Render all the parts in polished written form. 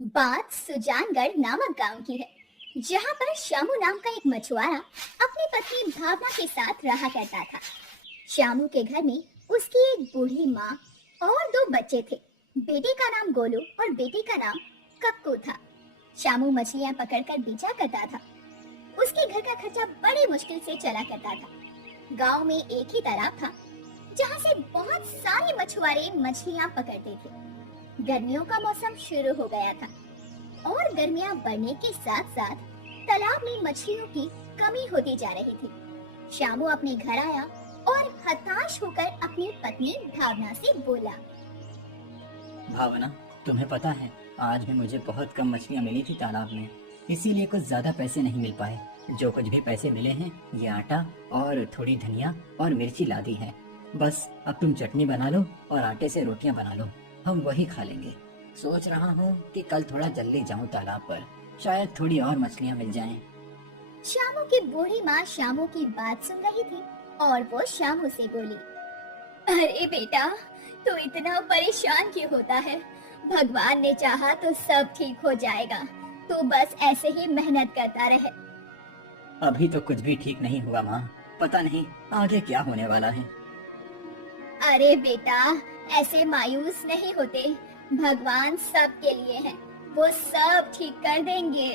बात सुजानगढ़ नामक गांव की है, जहां पर शामू नाम का एक मछुआरा अपनी पत्नी भावना के साथ रहा करता था। शामू के घर में उसकी एक बूढ़ी माँ और दो बच्चे थे। बेटे का नाम गोलू और बेटी का नाम कक्कू था। शामू मछलियां पकड़कर बेचा करता था। उसके घर का खर्चा बड़ी मुश्किल से चला करता था। गांव में एक ही तालाब था, जहां से बहुत सारे मछुआरे मछलियां पकड़ते थे। गर्मियों का मौसम शुरू हो गया था और गर्मियां बढ़ने के साथ साथ तालाब में मछलियों की कमी होती जा रही थी। शामू अपने घर आया और हताश होकर अपनी पत्नी भावना से बोला, भावना, तुम्हें पता है आज भी मुझे बहुत कम मछलियाँ मिली थी तालाब में, इसीलिए कुछ ज्यादा पैसे नहीं मिल पाए। जो कुछ भी पैसे मिले हैं ये आटा और थोड़ी धनिया और मिर्ची ला दी है। बस अब तुम चटनी बना लो और आटे से रोटियां बना लो, हम वही खा लेंगे। सोच रहा हूँ कि कल थोड़ा जल्दी जाऊँ तालाब पर, शायद थोड़ी और मछलियाँ मिल जाएं। शामू की बूढ़ी माँ शामू की बात सुन रही थी और वो शामू से बोली, अरे बेटा, तू इतना परेशान क्यों होता है? भगवान ने चाहा तो सब ठीक हो जाएगा। तू बस ऐसे ही मेहनत करता रहे। अभी तो कुछ भी ठीक नहीं हुआ माँ, पता नहीं आगे क्या होने वाला है। अरे बेटा, ऐसे मायूस नहीं होते। भगवान सब के लिए है, वो सब ठीक कर देंगे।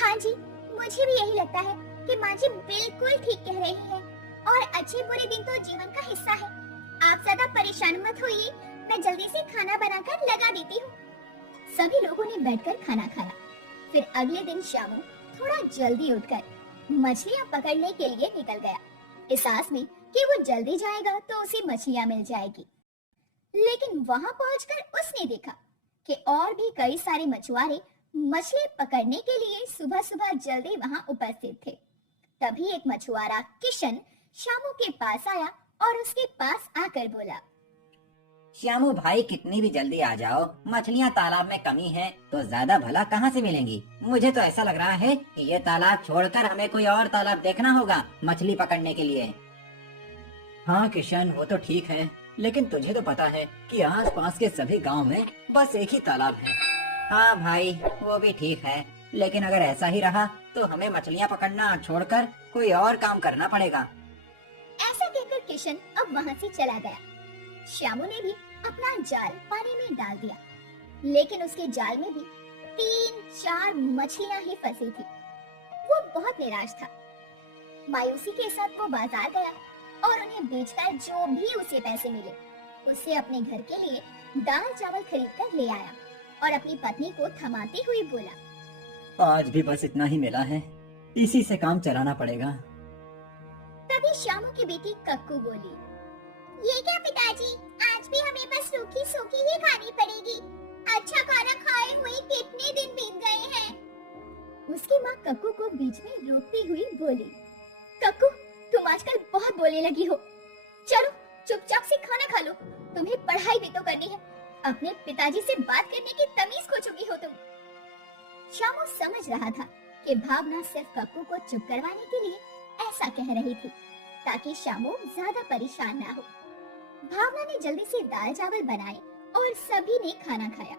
हाँ जी, मुझे भी यही लगता है कि माँ जी बिल्कुल ठीक कह रही है और अच्छे बुरे दिन तो जीवन का हिस्सा है। आप ज्यादा परेशान मत होइए, मैं जल्दी से खाना बनाकर लगा देती हूँ। सभी लोगों ने बैठकर खाना खाया। फिर अगले दिन शामू थोड़ा जल्दी उठकर मछलियाँ पकड़ने के लिए निकल गया, इस आस में कि वो जल्दी जाएगा तो उसे मछलियाँ मिल जाएगी। लेकिन वहां पहुंचकर उसने देखा कि और भी कई सारे मछुआरे मछली पकड़ने के लिए सुबह सुबह जल्दी वहां उपस्थित थे। तभी एक मछुआरा किशन शामू के पास आया और उसके पास आकर बोला, श्यामू भाई, कितनी भी जल्दी आ जाओ, मछलियाँ तालाब में कमी है तो ज्यादा भला कहाँ से मिलेंगी। मुझे तो ऐसा लग रहा है कि ये तालाब छोड़कर हमें कोई और तालाब देखना होगा मछली पकड़ने के लिए। हाँ किशन, वो तो ठीक है, लेकिन तुझे तो पता है कि आसपास के सभी गांव में बस एक ही तालाब है। हाँ भाई, वो भी ठीक है, लेकिन अगर ऐसा ही रहा तो हमें मछलियाँ पकड़ना छोड़कर कोई और काम करना पड़ेगा। ऐसा कहकर किशन अब वहां से चला गया। श्यामू ने भी अपना जाल पानी में डाल दिया, लेकिन उसके जाल में भी 3-4 मछलियां ही फंसी थी। वो बहुत निराश था। मायूसी के साथ वो बाजार गया और उन्हें बेचकर जो भी उसे पैसे मिले उससे अपने घर के लिए दाल चावल खरीद कर ले आया और अपनी पत्नी को थमाती हुई बोला, आज भी बस इतना ही मिला है, इसी से काम चलाना पड़ेगा। तभी श्यामू की बेटी कक्कू बोली, ये क्या पिताजी, आज भी हमें बस रूखी सूखी ही खानी पड़ेगी। अच्छा खाना खाए हुए कितने दिन बीत गए हैं। उसकी माँ कक्कू को बीच में रोकती हुई बोली, कक्कू, तुम आजकल बहुत बोलने लगी हो। चलो चुपचाप से खाना खा लो, तुम्हें पढ़ाई भी तो करनी है। अपने पिताजी से बात करने की तमीज खो चुकी हो तुम। शामू समझ रहा था कि भावना सिर्फ कक्कू को चुप करवाने के लिए ऐसा कह रही थी, ताकि शामू ज्यादा परेशान ना हो। भावना ने जल्दी से दाल चावल बनाए और सभी ने खाना खाया।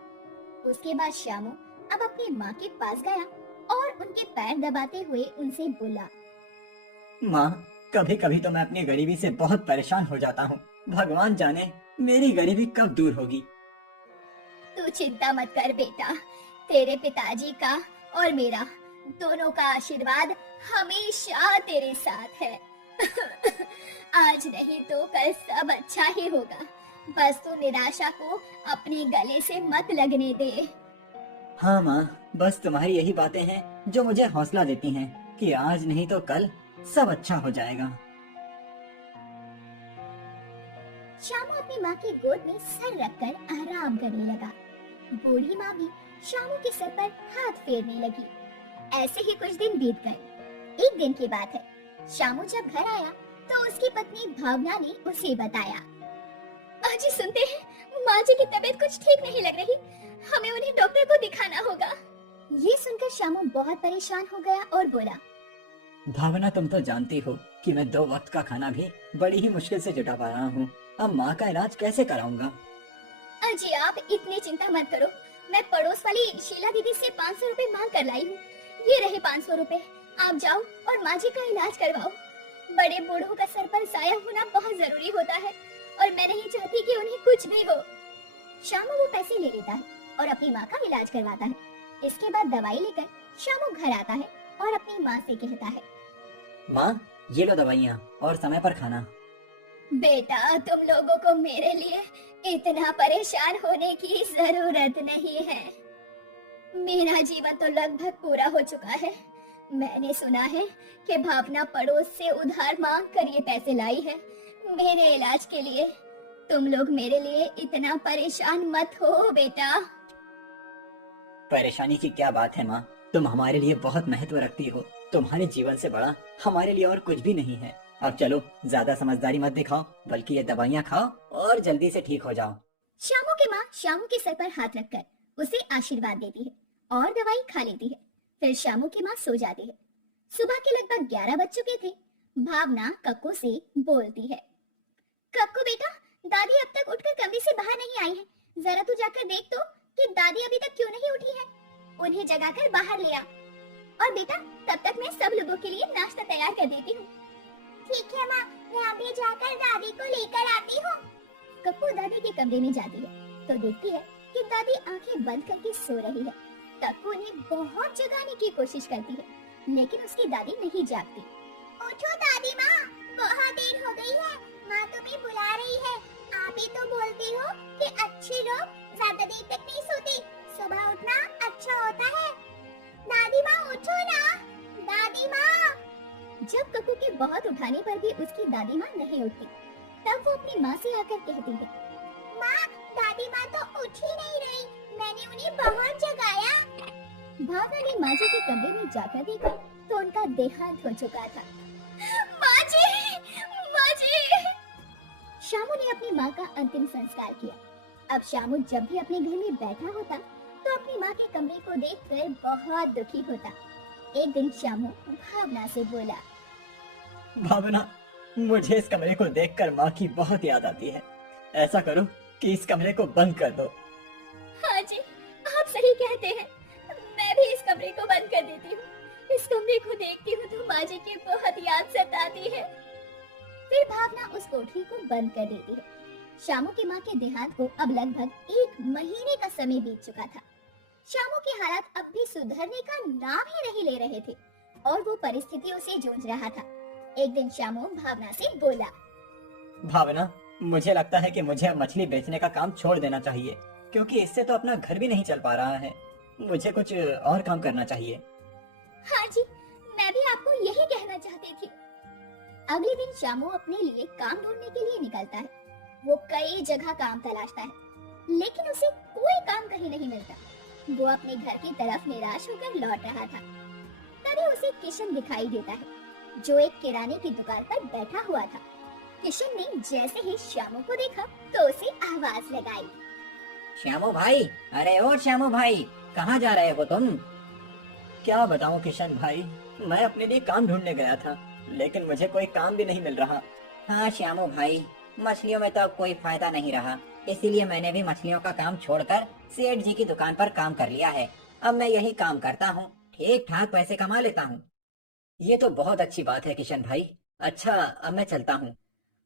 उसके बाद शामू अब अपनी माँ के पास गया और उनके पैर दबाते हुए उनसे बोला, माँ, कभी कभी तो मैं अपनी गरीबी से बहुत परेशान हो जाता हूँ। भगवान जाने मेरी गरीबी कब दूर होगी। तू चिंता मत कर बेटा, तेरे पिताजी का और मेरा दोनों का आशीर्वाद हमेशा तेरे साथ है। आज नहीं तो कल सब अच्छा ही होगा। बस तू निराशा को अपने गले से मत लगने दे। हाँ माँ, बस तुम्हारी यही बातें हैं जो मुझे हौसला देती हैं कि आज नहीं तो कल सब अच्छा हो जाएगा। शामू अपनी माँ की गोद में सर रखकर आराम करने लगा। बूढ़ी माँ भी शामू के सर पर हाथ फेरने लगी। ऐसे ही कुछ दिन बीत गए। एक दिन की बात है, शामू जब घर आया तो उसकी पत्नी भावना ने उसे बताया, अजी सुनते हैं, माँ जी की तबीयत कुछ ठीक नहीं लग रही, हमें उन्हें डॉक्टर को दिखाना होगा। ये सुनकर शामू बहुत परेशान हो गया और बोला, भावना, तुम तो जानती हो कि मैं 2 वक्त का खाना भी बड़ी ही मुश्किल से जुटा पा रहा हूँ। अब माँ का इलाज कैसे कराऊंगा? अजी आप इतनी चिंता मत करो, मैं पड़ोस वाली शीला दीदी से 500 रुपए मांग कर लाई हूँ। ये रहे 500 रुपए, आप जाओ और माँ जी का इलाज करवाओ। बड़े बूढ़ों का सर पर साया होना बहुत जरूरी होता है और मैं नहीं चाहती कि उन्हें कुछ भी हो। शामू वो पैसे ले लेता है और अपनी माँ का इलाज करवाता है। इसके बाद दवाई लेकर शामू घर आता है और अपनी माँ से कहता है, माँ ये लो दवाइयाँ और समय पर खाना। बेटा तुम लोगों को मेरे लिए इतना परेशान होने की जरूरत नहीं है। मेरा जीवन तो लगभग पूरा हो चुका है। मैंने सुना है कि भावना पड़ोस से उधार मांग कर ये पैसे लाई है मेरे इलाज के लिए। तुम लोग मेरे लिए इतना परेशान मत हो बेटा। परेशानी की क्या बात है माँ, तुम हमारे लिए बहुत महत्व रखती हो। तुम्हारे जीवन से बड़ा हमारे लिए और कुछ भी नहीं है। अब चलो, ज्यादा समझदारी मत दिखाओ, बल्कि ये दवाइयाँ खाओ और जल्दी से ठीक हो जाओ। शामू की माँ शामू के सर पर हाथ रखकर उसे आशीर्वाद देती है और दवाई खा लेती है। फिर शामू की माँ सो जाती है। सुबह के लगभग 11 बज चुके थे। भावना कक्कू से बोलती है, कक्कू बेटा, दादी अब तक उठकर कमरे से बाहर नहीं आई है। जरा तू जाकर देख तो कि दादी अभी तक क्यों नहीं उठी है। उन्हें जगाकर बाहर ले आ। और बेटा तब तक मैं सब लोगों के लिए नाश्ता तैयार कर देती हूँ। ठीक है माँ, मैं अभी जाकर दादी को लेकर आती हूँ। कक्कू दादी के कमरे में जाती है तो देखती है कि दादी आंखें बंद करके सो रही है। कक्कू उन्हें बहुत जगाने की कोशिश करती है, लेकिन उसकी दादी नहीं जागती। उठो दादी माँ, बहुत देर हो गई है, माँ तुम्हें बुला रही है। आप ही तो बोलती हो कि अच्छे लोग ज्यादा देर तक नहीं सोते, सुबह उठना अच्छा होता है। दादी माँ उठो ना, दादी माँ। जब कक्कू के बहुत उठाने पर भी उसकी दादी माँ नहीं उठती, तब वो अपनी माँ से आकर कहती है, माँ दादी माँ तो उठ ही नहीं रही, मैंने उन्हें बहुत जगाया। भावना ने माँ जी के कमरे में जाकर देखा तो उनका देहांत हो चुका था। माँ जी, माँ जी। शामू ने अपनी माँ का अंतिम संस्कार किया। अब शामू जब भी अपने घर में बैठा होता तो अपनी माँ के कमरे को देखकर बहुत दुखी होता। एक दिन शामू भावना से बोला, भावना, मुझे इस कमरे को देखकर माँ की बहुत याद आती है। ऐसा करो कि इस कमरे को बंद कर दो। हाँ जी, आप सही कहते हैं, मैं भी इस कमरे को बंद कर देती हूँ। इस कमरे को देखती हूँ तो माँ जी की बहुत याद सताती है। फिर भावना उस कोठरी को बंद कर देती है। शामू की माँ के देहांत को अब लगभग 1 महीने का समय बीत चुका था। शामू के हालात अब भी सुधरने का नाम ही नहीं ले रहे थे और वो परिस्थितियों से जूझ रहा था। एक दिन शामू भावना से बोला, भावना, मुझे लगता है कि मुझे अब मछली बेचने का काम छोड़ देना चाहिए, क्योंकि इससे तो अपना घर भी नहीं चल पा रहा है। मुझे कुछ और काम करना चाहिए। हाँ जी, मैं भी आपको यही कहना चाहती थी। अगले दिन शामू अपने लिए काम ढूंढने के लिए निकलता है। वो कई जगह काम तलाशता है, लेकिन उसे कोई काम कहीं नहीं मिलता। वो अपने घर की तरफ निराश होकर लौट रहा था। तभी उसे किशन दिखाई देता है, जो एक किराने की दुकान पर बैठा हुआ था। किशन ने जैसे ही श्यामू को देखा तो उसे आवाज लगाई, श्यामू भाई, अरे ओ श्यामू भाई, कहाँ जा रहे हो तुम? क्या बताऊं किशन भाई, मैं अपने लिए काम ढूंढने गया था, लेकिन मुझे कोई काम भी नहीं मिल रहा। हाँ श्यामू भाई, मछलियों में तो अब कोई फायदा नहीं रहा, इसीलिए मैंने भी मछलियों का काम छोड़कर सेठ जी की दुकान पर काम कर लिया है। अब मैं यही काम करता हूँ, ठीक ठाक पैसे कमा लेता हूँ। ये तो बहुत अच्छी बात है किशन भाई। अच्छा, अब मैं चलता हूँ।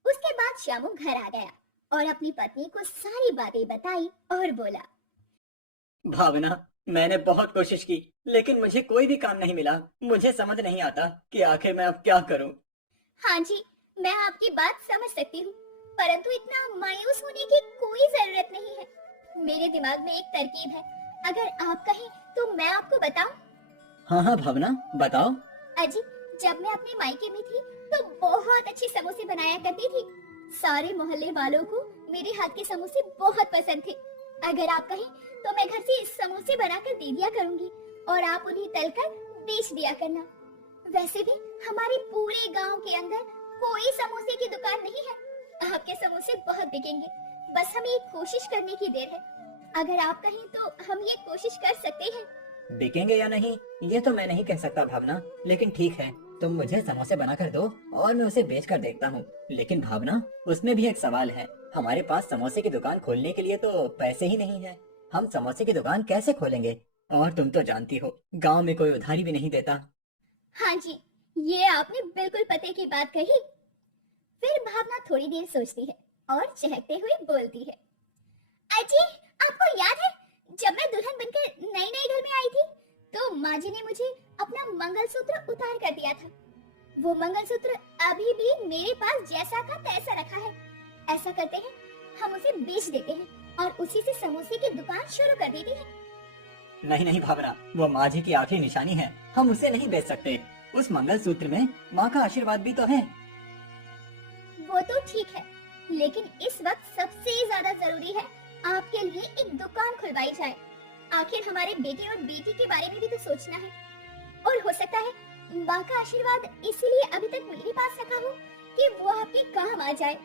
उसके बाद श्यामू घर आ गया और अपनी पत्नी को सारी बातें बताई और बोला, भावना, मैंने बहुत कोशिश की, लेकिन मुझे कोई भी काम नहीं मिला। मुझे समझ नहीं आता कि आखिर मैं अब क्या करूं। हाँ जी, मैं आपकी बात समझ सकती हूँ, परंतु इतना मायूस होने की कोई जरूरत नहीं है। मेरे दिमाग में एक तरकीब है, अगर आप कहें तो मैं आपको बताऊं। हाँ हाँ भावना, बताओ। अजी, जब मैं अपने मायके में थी तो बहुत अच्छे समोसे बनाया करती थी। सारे मोहल्ले वालों को मेरे हाथ के समोसे बहुत पसंद थे। अगर आप कहें तो मैं घर से समोसे बनाकर दे दिया करूंगी और आप उन्हें तलकर बेच दिया करना। वैसे भी हमारे पूरे गांव के अंदर कोई समोसे की दुकान नहीं है। आपके समोसे बहुत बिकेंगे, बस हमें एक कोशिश करने की देर है। अगर आप कहें तो हम ये कोशिश कर सकते हैं। बिकेंगे या नहीं ये तो मैं नहीं कह सकता भावना, लेकिन ठीक है, तुम मुझे समोसे बना कर दो और मैं उसे बेच कर देखता हूँ। लेकिन भावना, उसमें भी एक सवाल है, हमारे पास समोसे की दुकान खोलने के लिए तो पैसे ही नहीं है। हम समोसे की दुकान कैसे खोलेंगे? और तुम तो जानती हो, गांव में कोई उधारी भी नहीं देता। हाँ जी, ये आपने बिल्कुल पते की बात कही। फिर भावना थोड़ी देर सोचती है और चहकते हुए बोलती है, अजी, आपको याद है जब मैं दुल्हन बनकर नई नई घर में आई थी तो माँ जी ने मुझे अपना मंगलसूत्र उतार कर दिया था। वो मंगलसूत्र अभी भी मेरे पास जैसा का तैसा रखा है। ऐसा करते हैं, हम उसे बेच देते हैं और उसी से समोसे की दुकान शुरू कर देते हैं। नहीं नहीं भावना, वो माँ जी की आखिरी निशानी है, हम उसे नहीं बेच सकते। उस मंगलसूत्र में माँ का आशीर्वाद भी तो है। वो तो ठीक है, लेकिन इस वक्त सबसे ज्यादा जरूरी है आपके लिए एक दुकान खुलवाई जाए। आखिर हमारे बेटे और बेटी के बारे में भी तो सोचना है। और हो सकता है माँ का आशीर्वाद इसीलिए अभी तक मेरे पास रखा हो कि वो आपके काम आ जाए।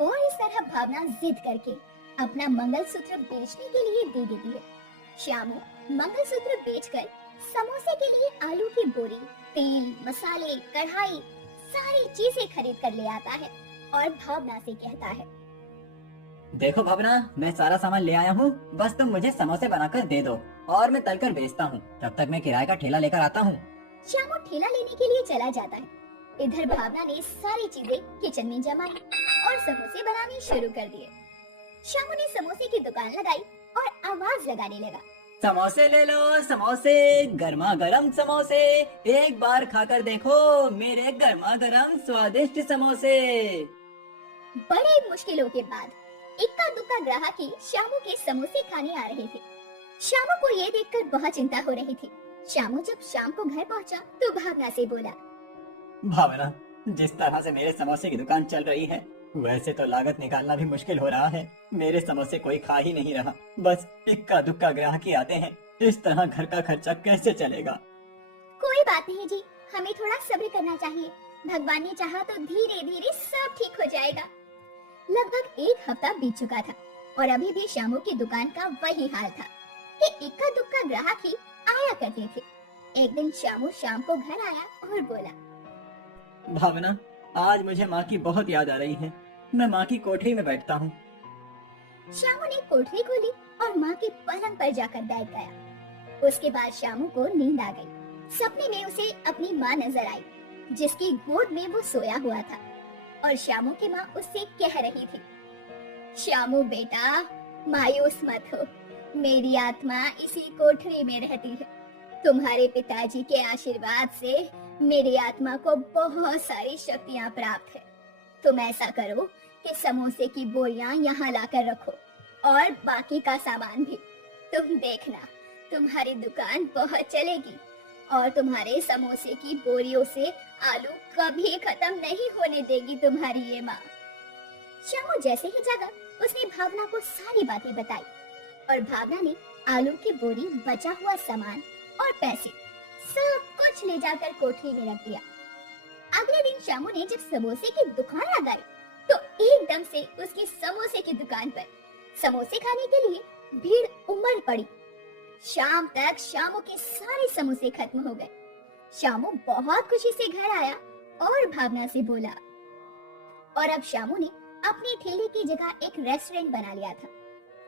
और इस तरह भावना जिद करके अपना मंगलसूत्र बेचने के लिए दे देती है। श्यामू मंगलसूत्र बेचकर समोसे के लिए आलू की बोरी, तेल, मसाले, कढ़ाई, सारी चीजें खरीद कर ले आता है और भावना से कहता है, देखो भावना, मैं सारा सामान ले आया हूँ, बस तुम मुझे समोसे बनाकर दे दो और मैं तलकर बेचता हूँ। तब तक मैं किराए का ठेला लेकर आता हूँ। श्यामू ठेला लेने के लिए चला जाता है। इधर भावना ने सारी चीजें किचन में जमाई और समोसे बनाने शुरू कर दिए। श्यामू ने समोसे की दुकान लगाई और आवाज लगाने लगा, समोसे ले लो, समोसे, गर्मा गर्म समोसे, एक बार खाकर देखो मेरे गर्मा गर्म स्वादिष्ट समोसे। बड़े मुश्किलों के बाद इक्का दुक्का ग्राहक ही श्यामू के समोसे खाने आ रहे थे। श्यामू को ये देखकर बहुत चिंता हो रही थी। श्यामू जब शाम को घर पहुंचा तो भावना से बोला, भावना, जिस तरह से मेरे समोसे की दुकान चल रही है, वैसे तो लागत निकालना भी मुश्किल हो रहा है। मेरे समोसे कोई खा ही नहीं रहा, बस इक्का दुक्का ग्राहक ही आते हैं। इस तरह घर का खर्चा कैसे चलेगा? कोई बात नहीं जी, हमें थोड़ा सब्र करना चाहिए। भगवान ने चाहा तो धीरे धीरे सब ठीक हो जाएगा। लगभग एक हफ्ता बीत चुका था और अभी भी श्यामू की दुकान का वही हाल था कि इक्का दुक्का ग्राहक ही आया करते थे। एक दिन श्यामू शाम को घर आया और बोला, भावना, आज मुझे माँ की बहुत याद आ रही है। मैं माँ की कोठरी में बैठता हूँ। श्यामू ने कोठरी खोली और माँ के पलंग पर जाकर बैठ गया। उसके बाद श्यामू को नींद आ गई। सपने में उसे अपनी माँ नजर आई, जिसकी गोद में वो सोया हुआ था और श्यामू की माँ उससे कह रही थी, श्यामू बेटा, मायूस मत हो, मेरी आत्मा इसी कोठरी में रहती है। तुम्हारे पिताजी के आशीर्वाद से मेरी आत्मा को बहुत सारी शक्तियाँ प्राप्त है। तुम ऐसा करो कि समोसे की बोरियां यहाँ लाकर रखो और बाकी का सामान भी। तुम देखना, तुम्हारी दुकान बहुत चलेगी और तुम्हारे समोसे की बोरियों से आलू कभी खत्म नहीं होने देगी तुम्हारी ये माँ। श्यामू जैसे ही जागा, उसने भावना को सारी बातें बताई और भावना ने आलू की बोरी, बचा हुआ सामान और पैसे सब कुछ ले जाकर कोठरी में रख दिया। अगले दिन श्यामू ने जब समोसे की दुकान लगाई तो एकदम से उसकी समोसे की दुकान पर समोसे खाने के लिए भीड़ उमड़ पड़ी। शाम तक श्यामू के सारे समोसे खत्म हो गए। श्यामू बहुत खुशी से घर आया और भावना से बोला, और अब श्यामू ने अपने ठेले की जगह एक रेस्टोरेंट बना लिया था,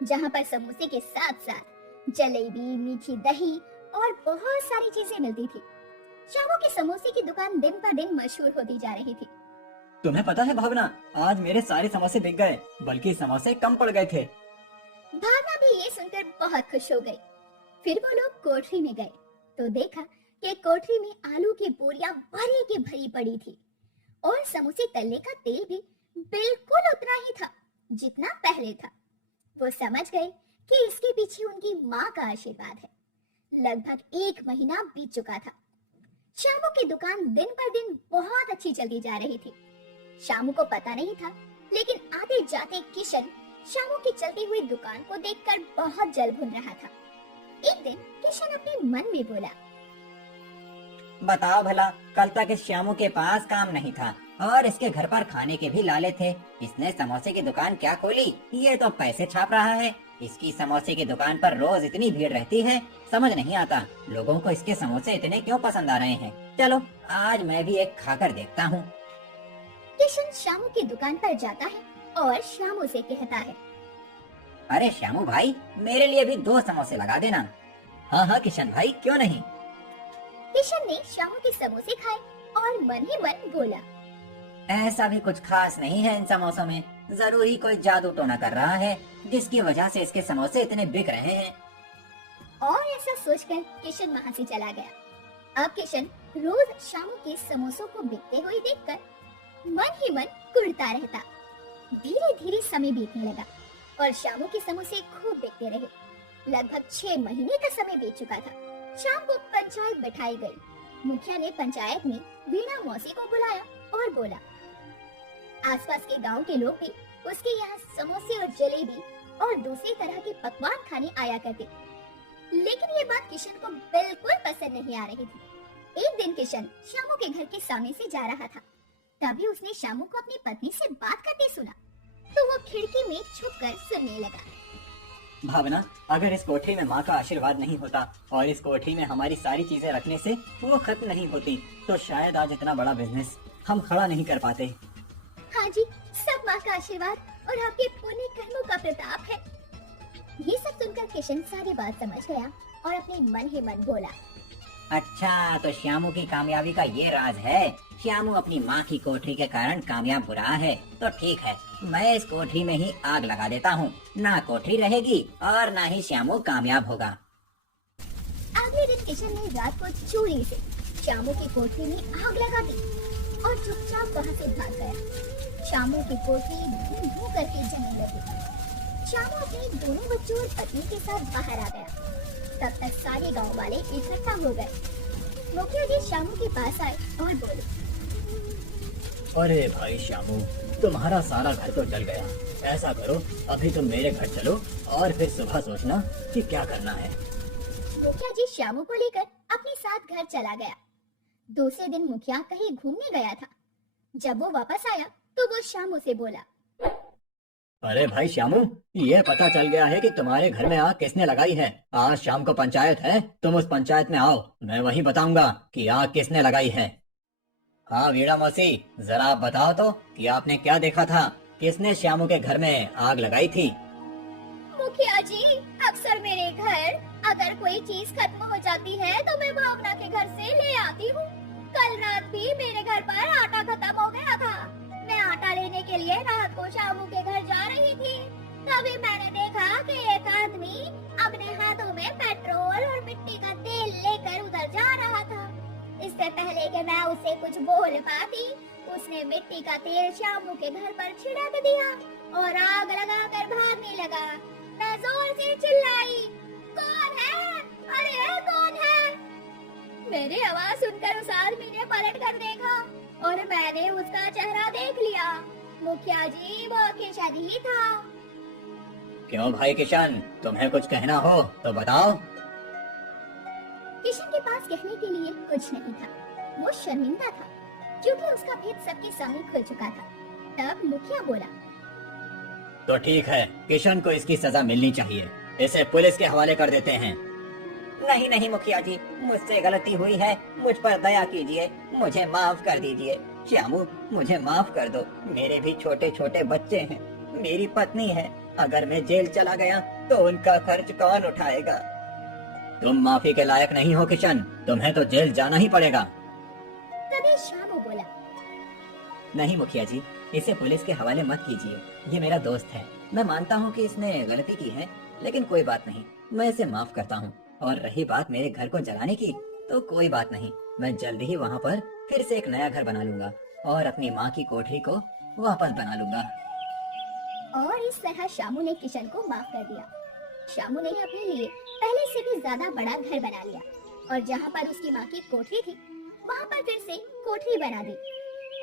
जहाँ पर समोसे के साथ साथ जलेबी, मीठी दही और बहुत सारी चीजें मिलती थी। श्यामू की समोसे की दुकान दिन पर दिन मशहूर होती जा रही थी। तुम्हें पता है भावना, आज मेरे सारे समोसे बिक गए, बल्कि समोसे कम पड़ गए थे। भावना भी ये सुनकर बहुत खुश हो गई। फिर वो लोग कोठरी में गए तो देखा कि कोठरी में आलू की बोरियां भरी की भरी पड़ी थी और समोसे तलने का तेल भी बिल्कुल उतना ही था जितना पहले था। वो समझ गए कि इसके पीछे उनकी माँ का आशीर्वाद है। लगभग एक महीना बीत चुका था। श्यामू की दुकान दिन पर दिन बहुत अच्छी चलती जा रही थी। श्यामू को पता नहीं था, लेकिन आते जाते किशन श्यामू की चलती हुई दुकान को देखकर बहुत जल भुन रहा था। एक दिन किशन अपने मन में बोला, बताओ भला, कल तक इस श्यामू के पास काम नहीं था और इसके घर पर खाने के भी लाले थे। इसने समोसे की दुकान क्या खोली? ये तो पैसे छाप रहा है। इसकी समोसे की दुकान पर रोज इतनी भीड़ रहती है, समझ नहीं आता लोगों को इसके समोसे इतने क्यों पसंद आ रहे हैं। चलो आज मैं भी एक खाकर देखता हूँ। किशन श्यामू की दुकान पर जाता है और श्यामू से कहता है, अरे श्यामू भाई, मेरे लिए भी 2 समोसे लगा देना। हाँ हाँ किशन भाई, क्यों नहीं। किशन ने श्यामू के समोसे खाए और मन ही मन बोला, ऐसा भी कुछ खास नहीं है इन समोसों में, जरूर ही कोई जादू टोना कर रहा है जिसकी वजह से इसके समोसे इतने बिक रहे हैं। और ऐसा सोचकर किशन वहाँ से चला गया। अब किशन रोज शामू के समोसों को बिकते हुए देखकर मन ही मन कुढ़ता रहता। धीरे धीरे समय बीतने लगा और शामू के समोसे खूब बिकते रहे। लगभग 6 महीने का समय बीत चुका था। शाम को पंचायत बैठाई गई। मुखिया ने पंचायत में वीणा मौसी को बुलाया और बोला, आसपास के गांव के लोग भी उसके यहाँ समोसे और जलेबी और दूसरी तरह के पकवान खाने आया करते। लेकिन ये बात किशन को बिल्कुल पसंद नहीं आ रही थी। एक दिन किशन शामू के घर के सामने से जा रहा था। तभी उसने शामू को अपनी पत्नी से बात करते सुना, तो वो खिड़की में छुपकर सुनने लगा। भावना, अगर इस कोठरी में माँ का आशीर्वाद नहीं होता और इस कोठरी में हमारी सारी चीजें रखने से वो खत्म नहीं होती, तो शायद आज इतना बड़ा बिजनेस हम खड़ा नहीं कर पाते। हाँ जी, सब माँ का आशीर्वाद और आपके पुण्य कर्मों का प्रताप है। ये सब सुनकर किशन सारी बात समझ गया और अपने मन ही मन बोला, अच्छा, तो श्यामू की कामयाबी का ये राज है। श्यामू अपनी माँ की कोठरी के कारण कामयाब हो रहा है। तो ठीक है, मैं इस कोठरी में ही आग लगा देता हूँ। ना कोठरी रहेगी और ना ही श्यामू कामयाब होगा। अगले दिन किशन ने रात को चोरी से श्यामू की कोठरी में आग लगा दी और चुपचाप वहाँ से भाग गया। श्यामू की कोठरी धू धू करके जलने लगी। श्यामू अपने दोनों बच्चों और पत्नी के साथ बाहर आ गया। तब तक सारे गांव वाले इकट्ठा हो गए। मुखिया जी श्यामू के पास आए और बोले, अरे भाई श्यामू, तुम्हारा सारा घर तो जल गया। ऐसा करो, अभी तुम मेरे घर चलो और फिर सुबह सोचना कि क्या करना है। मुखिया जी श्यामू को लेकर अपने साथ घर चला गया। दूसरे दिन मुखिया कहीं घूमने गया था। जब वो वापस आया तो वो श्यामू से बोला, अरे भाई श्यामू, ये पता चल गया है कि तुम्हारे घर में आग किसने लगाई है। आज शाम को पंचायत है, तुम उस पंचायत में आओ, मैं वहीं बताऊंगा कि आग किसने लगाई है। हाँ वीणा मौसी, जरा आप बताओ तो कि आपने क्या देखा था, किसने श्यामू के घर में आग लगाई थी। मुखिया जी, अक्सर मेरे घर अगर कोई चीज खत्म हो जाती है तो मैं भावना के घर से ले आती हूँ। कल रात भी मेरे घर पर आटा खत्म हो गया था। मैं आटा लेने के लिए रात को शामू के घर जा रही थी। तभी मैंने देखा कि एक आदमी अपने हाथों में पेट्रोल और मिट्टी का तेल लेकर उधर जा रहा था। इससे पहले कि मैं उसे कुछ बोल पाती, उसने मिट्टी का तेल श्यामू के घर पर छिड़क दिया और आग लगाकर भागने लगा। मैं जोर से चिल्लाई, कौन है? अरे कौन है? मेरी आवाज सुनकर उस आदमी ने पलट कर देखा और मैंने उसका चेहरा देख लिया। मुखिया जी, वो किशन ही था। क्यों भाई किशन, तुम्हें कुछ कहना हो तो बताओ। किशन के पास कहने के लिए कुछ नहीं था। वो शर्मिंदा था क्योंकि उसका भेद सबके सामने खुल चुका था। तब मुखिया बोला, तो ठीक है, किशन को इसकी सजा मिलनी चाहिए। इसे पुलिस के हवाले कर देते हैं। नहीं नहीं मुखिया जी, मुझसे गलती हुई है, मुझ पर दया कीजिए, मुझे माफ कर दीजिए। श्यामू, मुझे माफ कर दो। मेरे भी छोटे छोटे बच्चे हैं, मेरी पत्नी है। अगर मैं जेल चला गया तो उनका खर्च कौन उठाएगा। तुम माफी के लायक नहीं हो किशन, तुम्हें तो जेल जाना ही पड़ेगा। तभी श्यामू बोला, नहीं मुखिया जी, इसे पुलिस के हवाले मत कीजिए। ये मेरा दोस्त है। मैं मानता हूँ कि इसने गलती की है, लेकिन कोई बात नहीं, मैं इसे माफ करता हूँ। और रही बात मेरे घर को जलाने की, तो कोई बात नहीं, मैं जल्दी ही वहाँ पर फिर से एक नया घर बना लूंगा और अपनी माँ की कोठरी को वापस बना लूंगा। और इस तरह श्यामू ने किशन को माफ कर दिया। श्यामू ने अपने लिए पहले से भी ज्यादा बड़ा घर बना लिया और जहाँ पर उसकी माँ की कोठरी थी, वहाँ पर फिर से कोठरी बना दी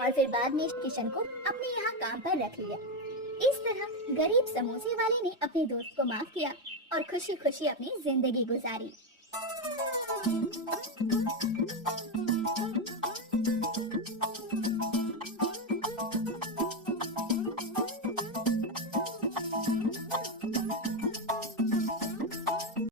और फिर बाद में किशन को अपने यहाँ काम पर रख लिया। इस तरह गरीब समोसे वाले ने अपने दोस्त को माफ किया और खुशी खुशी अपनी जिंदगी गुजारी।